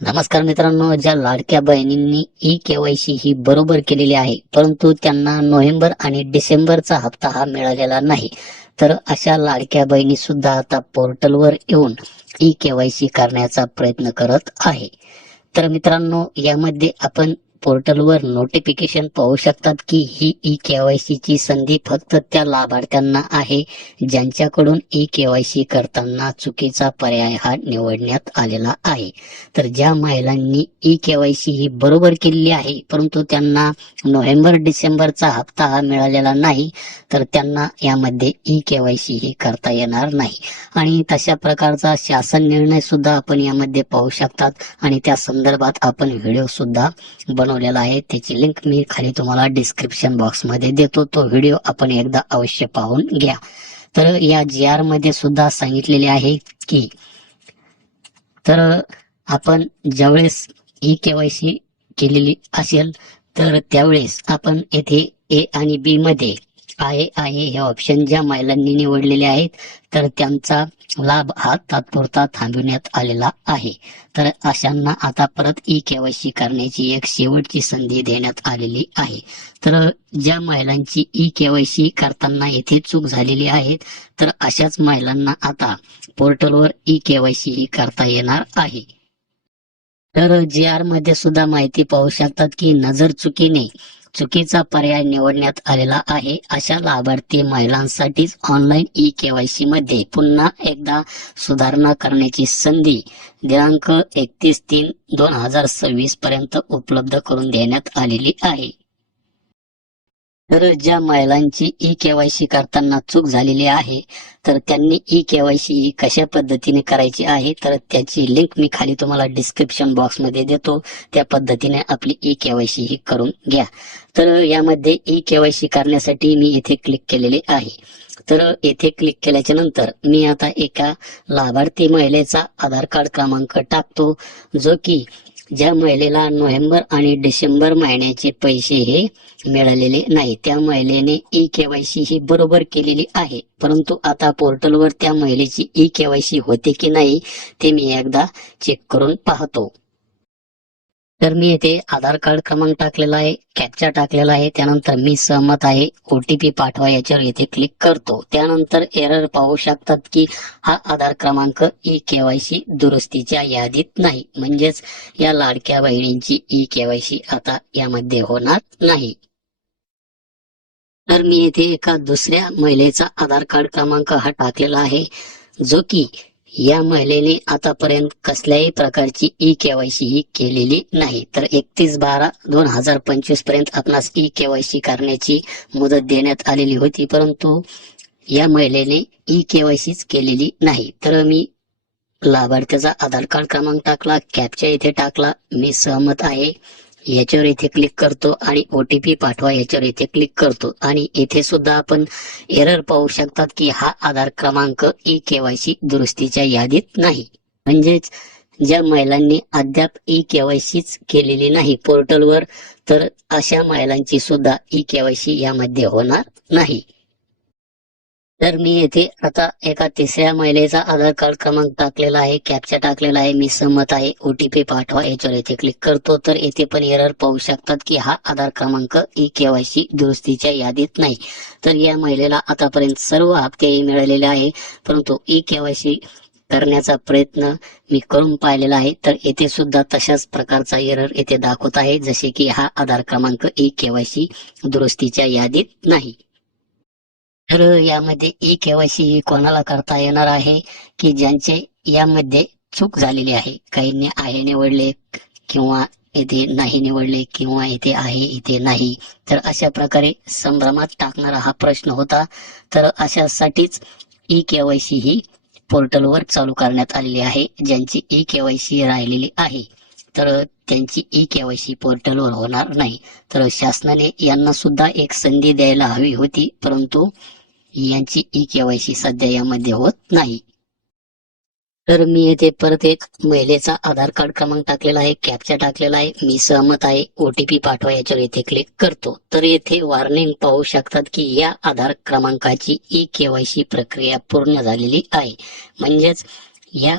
नमस्कार मित्रांनो, ज्या लाडक्या बहिणींनी ई-केवायसी ही बरोबर केलेली आहे, परंतु त्यांना नोव्हेंबर आणि डिसेंबरचा हप्ता हा मिळालेला नाही, तर अशा लाडक्या बहिणी सुद्धा आता पोर्टलवर येऊन ई-केवायसी करण्याचा प्रयत्न करत आहे. तर मित्रांनो, यामध्ये आपण पोर्टलवर नोटिफिकेशन पाहू शकतात की ही ई-केवायसी ची संधी फक्त त्या लाभार्थ्यांना आहे ज्यांच्याकडून ई-केवायसी करताना चुकीचा पर्याय हा निवडण्यात आलेला आहे. तर ज्या महिलांनी ई-केवायसी ही बरोबर केलेली आहे, परंतु त्यांना नोव्हेंबर डिसेंबरचा हप्ता हा मिळालेला नाही, तर त्यांना यामध्ये ई-केवायसी ही करता येणार नाही. आणि तशा प्रकारचा शासन निर्णय सुद्धा आपण यामध्ये पाहू शकतात आणि त्या संदर्भात आपण व्हिडिओ सुद्धा बनवलेला आहे. त्याची लिंक मी खाली तुम्हाला डिस्क्रिप्शन बॉक्स मध्ये देतो. तो व्हिडिओ आपण एकदा अवश्य पाहून घ्या. तर या GR मध्ये सुद्धा सांगितलेले आहे की आपण ज्यावेळेस ई-केवायसी केलेली असेल तर त्यावेळेस आपण येथे ए आणि बी मध्ये आहे हे ऑप्शन ज्या महिलांनी निवडलेले आहेत तर त्यांचा लाभ हा तात्पुरता थांबविण्यात आलेला आहे. तर अशांना आता परत ई-केवायसी करण्याची एक शेवटची संधी देण्यात आलेली आहे. तर ज्या महिलांची ई-केवायसी करताना येथे चूक झालेली आहे तर अशाच महिलांना आता पोर्टलवर ई-केवायसी ही करता येणार आहे. तर GR मध्ये सुद्धा माहिती पाहू शकतात की नजर चुकीने चुकीचा पर्याय निवडण्यात आलेला आहे. अशा लाभार्थी महिलांसाठीच ऑनलाईन ई-केवायसी मध्ये पुन्हा एकदा सुधारणा करण्याची संधी दिनांक 31/3/2026 पर्यंत उपलब्ध करून देण्यात आलेली आहे. तर ज्या महिलांची ई-केवायसी करताना चूक झालेली आहे तर त्यांनी ई-केवायसी ही कशा पद्धतीने करायची आहे तर त्याची लिंक मी खाली तुम्हाला डिस्क्रिप्शन बॉक्स मध्ये देतो. त्या पद्धतीने आपली ई-केवायसी ही करून घ्या. तर यामध्ये ई-केवायसी करण्यासाठी मी इथे क्लिक केलेले आहे. तर येथे क्लिक केल्याच्या नंतर मी आता एका लाभार्थी महिलेचा आधार कार्ड क्रमांक टाकतो, जो की ज्या महिलेला नोव्हेंबर आणि डिसेंबर महिन्याचे पैसे हे मिळालेले नाही. त्या महिलेने ई-केवायसी ही बरोबर केलेली आहे, परंतु आता पोर्टलवर त्या महिलेची ई-केवायसी होते की नाही ते मी एकदा चेक करून पाहतो. तर मी येथे आधार कार्ड क्रमांक टाकलेला आहे, कॅप्चा टाकलेला आहे, त्यानंतर मी सहमत आहे, OTP पाठवा याच्यावर येथे क्लिक करतो. त्यानंतर एरर पाहू शकतात की हा आधार क्रमांक ई-केवायसी दुरुस्तीच्या यादीत नाही, म्हणजेच या लाडक्या बहिणींची ई-केवायसी आता यामध्ये होणार नाही. तर मी येथे एका दुसऱ्या महिलेचा आधार कार्ड क्रमांक हा टाकलेला आहे, जो की या महिलेने आतापर्यंत कसल्याही प्रकारची ई-केवायसी ही केलेली नाही. तर 31/12/2025 पर्यंत आपणास ई-केवायसी करण्याची मुदत देण्यात आलेली होती, परंतु या महिलेने ई-केवायसीच केलेली नाही. तर मी लाभार्थ्याचा आधार कार्ड क्रमांक टाकला, कॅप्चा इथे टाकला, मी सहमत आहे याच्यावर इथे क्लिक करतो आणि OTP पाठवा याच्यावर इथे क्लिक करतो. आणि इथे सुद्धा आपण एरर पाहू शकतात की हा आधार क्रमांक ई-केवायसी दुरुस्तीच्या यादीत नाही, म्हणजेच ज्या महिलांनी अद्याप ई-केवायसीच केलेली नाही पोर्टलवर तर अशा महिलांची सुद्धा ई-केवायसी यामध्ये होणार नाही. तर मी येथे आता एका तिसऱ्या महिलेचा आधार कार्ड क्रमांक टाकलेला आहे, कॅप्चा टाकलेला आहे, मी सहमत आहे, OTP पाठवा याच्यावर इथे क्लिक करतो. तर येथे पण एरर पाहू शकतात की हा आधार क्रमांक ई-केवायसी दुरुस्तीच्या यादीत नाही. तर या महिलेला आतापर्यंत सर्व हप्ते मिळालेले आहे, परंतु ई-केवायसी करण्याचा प्रयत्न मी करून पाहिलेला आहे तर येथे सुद्धा तशाच प्रकारचा एरर येथे दाखवत आहे, जसे की हा आधार क्रमांक ई-केवायसी दुरुस्तीच्या यादीत नाही. तर यामध्ये ई-केवायसी ही कोणाला करता येणार आहे की ज्यांचे यामध्ये चूक झालेली आहे. काहींनी आहे निवडले किंवा इथे नाही निवडले किंवा इथे आहे इथे नाही. तर अशा प्रकारे संभ्रमात टाकणारा हा प्रश्न होता. तर अशासाठीच ई-केवायसी ही पोर्टलवर चालू करण्यात आलेली आहे. ज्यांची ई-केवायसी राहिलेली आहे तर त्यांची ई-केवायसी पोर्टलवर होणार नाही. तर शासनाने यांना सुद्धा एक संधी द्यायला हवी होती, परंतु यांची ई-केवायसी सध्या यामध्ये होत नाही. तर मी येथे परत एक महिलेचा आधार कार्ड क्रमांक टाकलेला आहे, कॅप्चा टाकलेला आहे, मी सहमत आहे, OTP पाठवा याच्यावर येथे क्लिक करतो. तर येथे वॉर्निंग पाहू शकतात की या आधार क्रमांकाची ई-केवायसी प्रक्रिया पूर्ण झालेली आहे, म्हणजेच या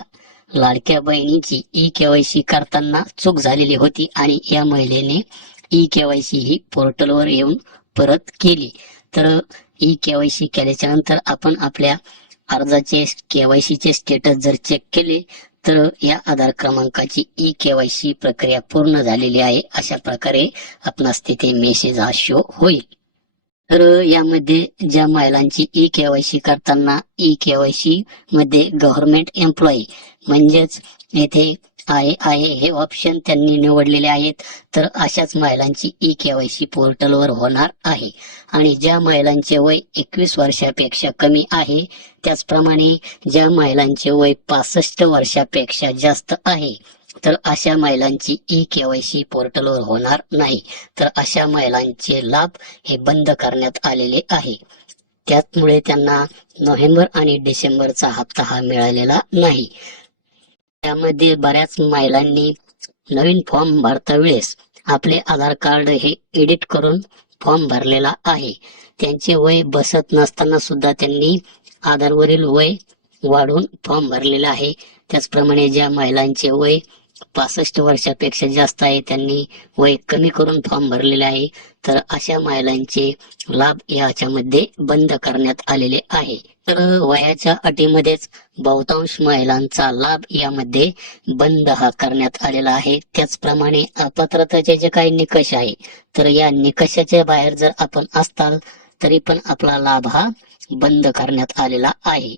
लाडक्या बहिणीची ई केवायसी करताना चूक झालेली होती आणि या महिलेने ई केवायसी ही पोर्टलवर येऊन परत केली. तर ई केवायसी केल्याच्या नंतर आपण आपल्या अर्जाचे केवायसीचे स्टेटस जर चेक केले तर या आधार क्रमांकाची ई केवायसी प्रक्रिया पूर्ण झालेली आहे अशा प्रकारे आपणास तिथे मेसेज हा शो होईल. तर यामध्ये ज्या महिलांची ई केवायसी करताना ई केवायसी मध्ये गव्हर्नमेंट एम्प्लॉई म्हणजेच येथे आहे हे ऑप्शन त्यांनी निवडलेले आहेत, तर अशाच महिलांची ई केवायसी पोर्टलवर होणार आहे. आणि ज्या महिलांचे वय 21 वर्षापेक्षा कमी आहे, त्याचप्रमाणे ज्या महिलांचे वय 65 वर्षापेक्षा जास्त आहे, तर अशा महिलांची ई केवायसी पोर्टलवर होणार नाही. तर अशा महिलांचे लाभ हे बंद करण्यात आलेले आहे. त्यामुळे त्यांना नोव्हेंबर आणि डिसेंबरचा हप्ता हा मिळालेला नाही. त्यामध्ये बऱ्याच महिलांनी नवीन फॉर्म भरता वेळेस आपले आधार कार्ड हे एडिट करून फॉर्म भरलेला आहे. त्यांचे वय बसत नसताना सुद्धा त्यांनी आधारवरील वय वाढवून फॉर्म भरलेला आहे. त्याचप्रमाणे ज्या महिलांचे वय 65 वर्षापेक्षा जास्त आहे त्यांनी वय कमी करून फॉर्म भरलेले आहे. तर अशा महिलांचे लाभ याच्यामध्ये बंद करण्यात आलेले आहे. तर वयाच्या अटीमध्येच बहुतांश महिलांचा लाभ यामध्ये बंद हा करण्यात आलेला आहे. त्याचप्रमाणे अपात्रतेचे जे काही निकष आहे, तर या निकषाच्या बाहेर जर आपण असताल तरी पण आपला लाभ हा बंद करण्यात आलेला आहे.